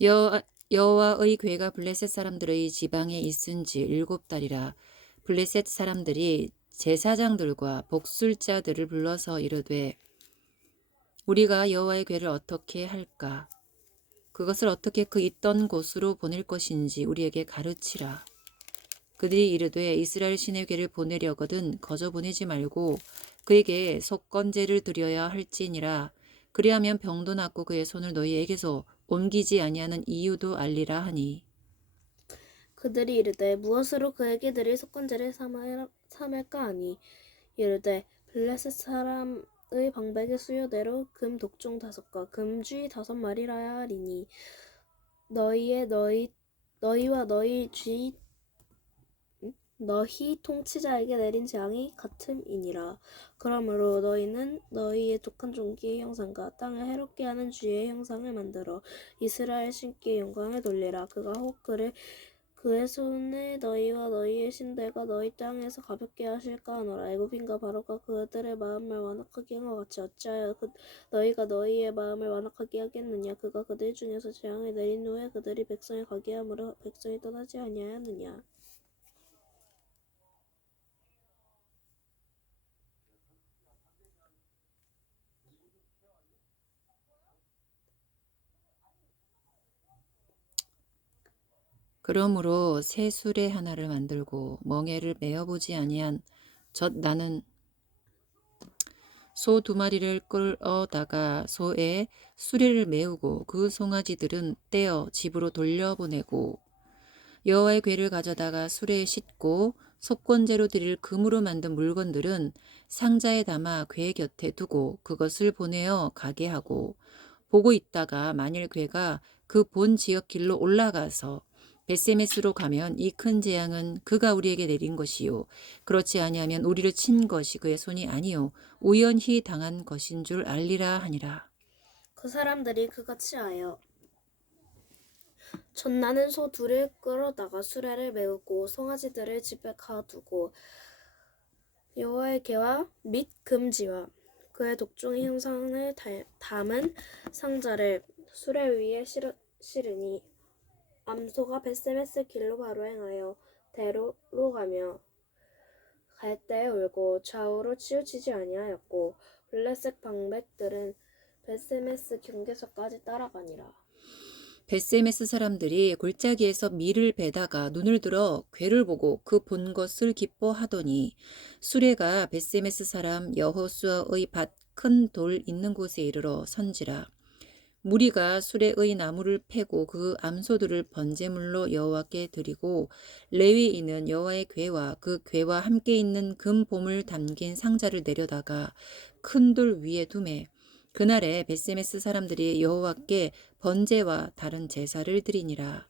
여호와- 여호와의 괴가 블레셋 사람들의 지방에 있은 지 일곱 달이라 블레셋 사람들이 제사장들과 복술자들을 불러서 이르되 우리가 여호와의 괴를 어떻게 할까? 그것을 어떻게 그 있던 곳으로 보낼 것인지 우리에게 가르치라. 그들이 이르되 이스라엘 신의 괴를 보내려거든 거저 보내지 말고 그에게 속건제를 드려야 할지니라. 그리하면 병도 낫고 그의 손을 너희에게서 옮기지 아니하는 이유도 알리라 하니 그들이 이르되 무엇으로 그에게 드릴 속건제를 삼을까 하니 이르되 블레셋 사람의 방백의 수요대로 금 독종 다섯과 금쥐 다섯 마리라야 하리니 너희의 너희 너희와 너희 쥐 응? 너희 통치자에게 내린 재앙이 같음이니라. 그러므로 너희는 너희의 독한 종기의 형상과 땅을 해롭게 하는 쥐의 형상을 만들어 이스라엘 신께 영광을 돌리라. 그가 혹 그를 그의 손에 너희와 너희의 신들과 너희 땅에서 가볍게 하실까 하노라. 애굽인과 바로가 그들의 마음을 완악하게 한 것 같이 어찌하여 그, 너희가 너희의 마음을 완악하게 하겠느냐? 그가 그들 중에서 재앙을 내린 후에 그들이 백성을 가게 함으로 백성이 떠나지 아니하였느냐 그러므로 새 수레 하나를 만들고 멍에를 메어보지 아니한 젖 나는 소 두 마리를 끌어다가 소에 수레를 메우고 그 송아지들은 떼어 집으로 돌려보내고 여호와의 궤를 가져다가 수레에 싣고 속건제로 드릴 금으로 만든 물건들은 상자에 담아 궤 곁에 두고 그것을 보내어 가게 하고 보고 있다가 만일 궤가 그 본 지역 길로 올라가서 베세메스로 가면 이 큰 재앙은 그가 우리에게 내린 것이요. 그렇지 아니하면 우리를 친 것이 그의 손이 아니요. 우연히 당한 것인 줄 알리라 하니라. 그 사람들이 그같이 하여 전나는 소 둘을 끌어다가 수레를 메우고 송아지들을 집에 가두고 여호와의 개와 및 금지와 그의 독종의 형상을 달- 담은 상자를 수레 위에 실으, 실으니 암소가 베세메스 길로 바로 행하여 대로로 가며 갈대에 울고 좌우로 치우치지 아니하였고 블레셋 방백들은 베세메스 경계서까지 따라가니라. 베세메스 사람들이 골짜기에서 밀을 베다가 눈을 들어 괴를 보고 그 본 것을 기뻐하더니 수레가 베세메스 사람 여호수아의 밭 큰 돌 있는 곳에 이르러 선지라 무리가 수레의 나무를 패고 그 암소들을 번제물로 여호와께 드리고 레위인은 여호와의 궤와 그 궤와 함께 있는 금 보물 담긴 상자를 내려다가 큰 돌 위에 두매 그날에 베세메스 사람들이 여호와께 번제와 다른 제사를 드리니라.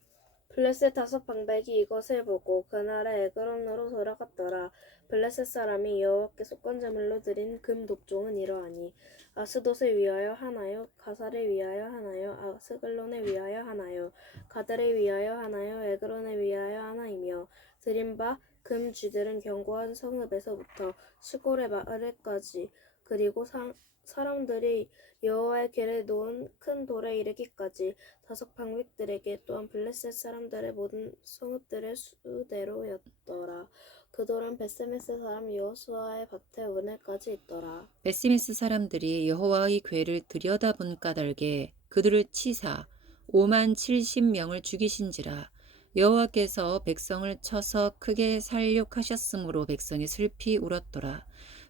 블레셋 다섯 방백이 이것을 보고 그날에 에그론으로 돌아갔더라. 블레셋 사람이 여호와께 속건제물로 드린 금 독종은 이러하니 아스돗을 위하여 하나요, 가사를 위하여 하나요, 아스글론을 위하여 하나요, 가들을 위하여 하나요, 에그론을 위하여 하나이며 드린 바금 쥐들은 견고한 성읍에서부터 시골의 마을에까지 그리고 상, 사람들이 여호와의 궤를 놓은 큰 돌에 이르기까지 다섯 방백들에게 또한 블레셋 사람들의 모든 성읍들의 수대로였더라. 그 돌은 베세메스 사람 여호수아의 밭에 오늘까지 있더라. 베세메스 사람들이 여호와의 궤를 들여다본 까닭에 그들을 치사 5만 70명을 죽이신지라 여호와께서 백성을 쳐서 크게 살육하셨으므로 백성이 슬피 울었더라.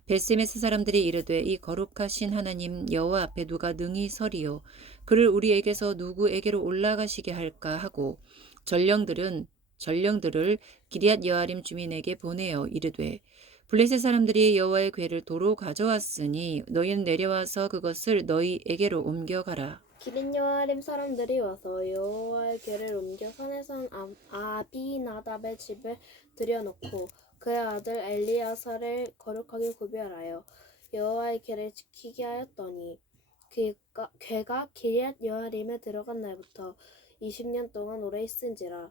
베세메스 사람들이 이르되 이 거룩하신 하나님 여호와 앞에 누가 능히 서리요 그를 우리에게서 누구에게로 올라가시게 할까 하고 전령들은 전령들을 기리앗 여아림 주민에게 보내어 이르되 블레셋 사람들이 여호와의 궤를 도로 가져왔으니 너희는 내려와서 그것을 너희에게로 옮겨가라. 기린 여아림 사람들이 와서 여호와의 궤를 옮겨 산에선 아- 아비나답의 집에 들여놓고 그의 아들 엘리야사를 거룩하게 구별하여 여호와의 궤를 지키게 하였더니 그가, 궤가 기리앗 여아림에 들어간 날부터 20년 동안 오래 있은지라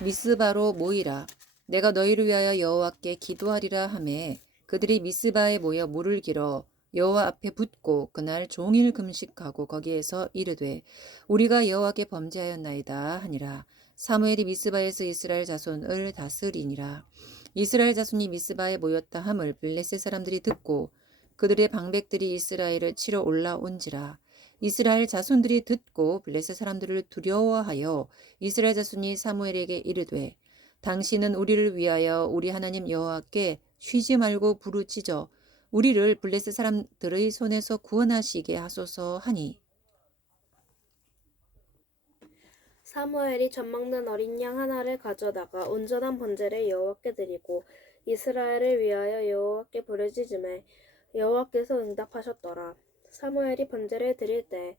미스바로 모이라. 내가 너희를 위하여 여호와께 기도하리라 하매 그들이 미스바에 모여 물을 길어 여호와 앞에 붓고 그날 종일 금식하고 거기에서 이르되 우리가 여호와께 범죄하였나이다 하니라. 사무엘이 미스바에서 이스라엘 자손을 다스리니라. 이스라엘 자손이 미스바에 모였다 함을 블레셋 사람들이 듣고 그들의 방백들이 이스라엘을 치러 올라온지라 이스라엘 자손들이 듣고 블레셋 사람들을 두려워하여 이스라엘 자손이 사무엘에게 이르되 당신은 우리를 위하여 우리 하나님 여호와께 쉬지 말고 부르짖어 우리를 블레셋 사람들의 손에서 구원하시게 하소서 하니 사무엘이 젖먹는 어린 양 하나를 가져다가 온전한 번제를 여호와께 드리고 이스라엘을 위하여 여호와께 부르짖음에 여호와께서 응답하셨더라. 사무엘이 번제를 드릴 때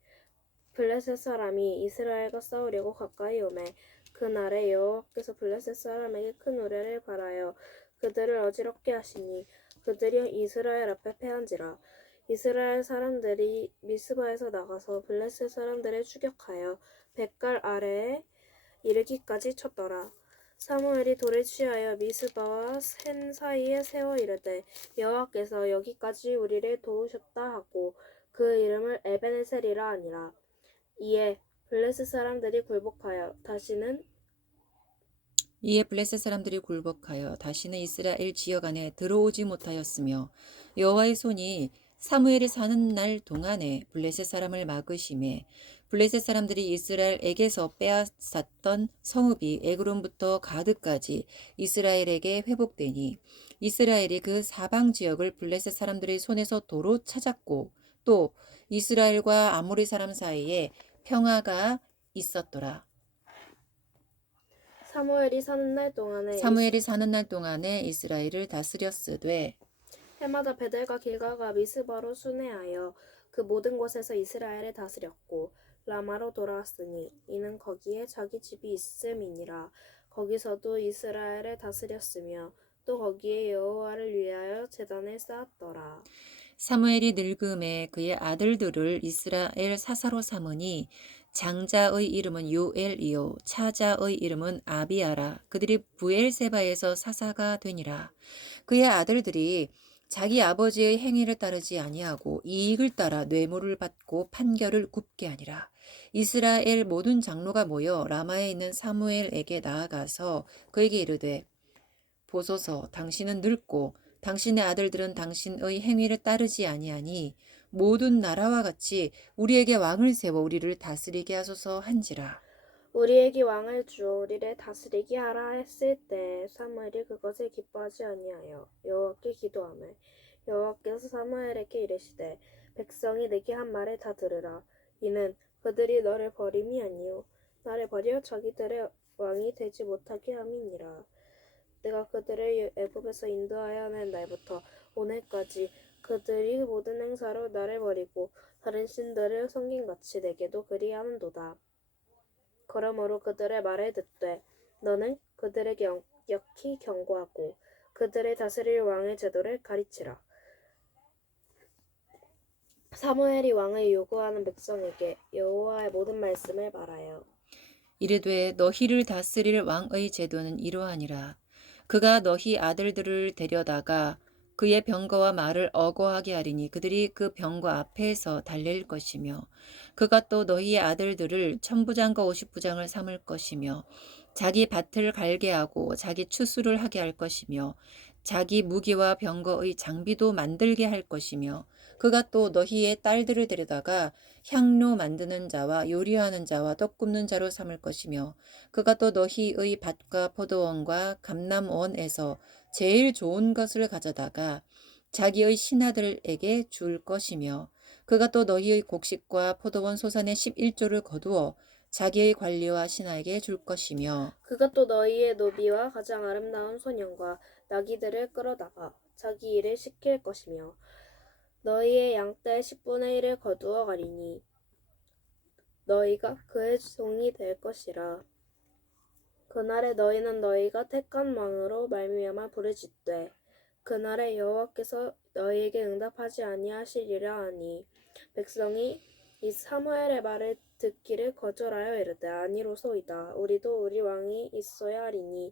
블레셋 사람이 이스라엘과 싸우려고 가까이 오매 그날에 여호와께서 블레셋 사람에게 큰 우레를 발하여 그들을 어지럽게 하시니 그들이 이스라엘 앞에 패한지라 이스라엘 사람들이 미스바에서 나가서 블레셋 사람들을 추격하여 백갈 아래에 이르기까지 쳤더라. 사무엘이 돌을 취하여 미스바와 센 사이에 세워 이르되 여호와께서 여기까지 우리를 도우셨다 하고 그 이름을 에베네셀이라 하니라. 이에 블레셋 사람들이 굴복하여 다시는 이에 블레셋 사람들이 굴복하여 다시는 이스라엘 지역 안에 들어오지 못하였으며 여호와의 손이 사무엘이 사는 날 동안에 블레셋 사람을 막으심에 블레셋 사람들이 이스라엘에게서 빼앗았던 성읍이 에그론부터 가드까지 이스라엘에게 회복되니 이스라엘이 그 사방 지역을 블레셋 사람들의 손에서 도로 찾았고 또 이스라엘과 아모리 사람 사이에 평화가 있었더라. 사무엘이 사는 날 동안에 사무엘이 사는 날 동안에 이스라엘을 다스렸으되 해마다 베델과 길가가 미스바로 순회하여 그 모든 곳에서 이스라엘을 다스렸고 라마로 돌아왔으니 이는 거기에 자기 집이 있음이니라 거기서도 이스라엘을 다스렸으며 또 거기에 여호와를 위하여 제단을 쌓았더라 사무엘이 늙음에 그의 아들들을 이스라엘 사사로 삼으니 장자의 이름은 요엘이요 차자의 이름은 아비아라. 그들이 부엘세바에서 사사가 되니라. 그의 아들들이 자기 아버지의 행위를 따르지 아니하고 이익을 따라 뇌물을 받고 판결을 굽게 하니라. 이스라엘 모든 장로가 모여 라마에 있는 사무엘에게 나아가서 그에게 이르되 보소서 당신은 늙고 당신의 아들들은 당신의 행위를 따르지 아니하니 모든 나라와 같이 우리에게 왕을 세워 우리를 다스리게 하소서 한지라. 우리에게 왕을 주어 우리를 다스리게 하라 했을 때 사무엘이 그것을 기뻐하지 아니하여 여호와께 기도하며 여호와께서 사무엘에게 이르시되 백성이 내게 한 말을 다 들으라. 이는 그들이 너를 버림이 아니요 나를 버려 자기들의 왕이 되지 못하게 함이니라 내가 그들을 애굽에서 인도하여 낸 날부터 오늘까지 그들이 모든 행사로 나를 버리고 다른 신들을 섬긴 같이 내게도 그리하는도다 그러므로 그들의 말을 듣되 너는 그들에게 역히 경고하고 그들을 다스릴 왕의 제도를 가르치라. 사무엘이 왕을 요구하는 백성에게 여호와의 모든 말씀을 말하여 이르되 너희를 다스릴 왕의 제도는 이러하니라. 그가 너희 아들들을 데려다가 그의 병거와 말을 어거하게 하리니 그들이 그 병거 앞에서 달릴 것이며 그가 또 너희의 아들들을 천부장과 오십부장을 삼을 것이며 자기 밭을 갈게 하고 자기 추수를 하게 할 것이며 자기 무기와 병거의 장비도 만들게 할 것이며 그가 또 너희의 딸들을 데려다가 향료 만드는 자와 요리하는 자와 떡 굽는 자로 삼을 것이며 그가 또 너희의 밭과 포도원과 감남원에서 제일 좋은 것을 가져다가 자기의 신하들에게 줄 것이며 그가 또 너희의 곡식과 포도원 소산의 11조를 거두어 자기의 관리와 신하에게 줄 것이며 그가 또 너희의 노비와 가장 아름다운 소년과 나귀들을 끌어다가 자기 일을 시킬 것이며 너희의 양떼 10분의 1을 거두어 가리니 너희가 그의 종이 될 것이라. 그날에 너희는 너희가 택한 왕으로 말미암아 부르짖되 그날에 여호와께서 너희에게 응답하지 아니하시리라 하니 백성이 이 사무엘의 말을 듣기를 거절하여 이르되 아니로소이다 우리도 우리 왕이 있어야 하리니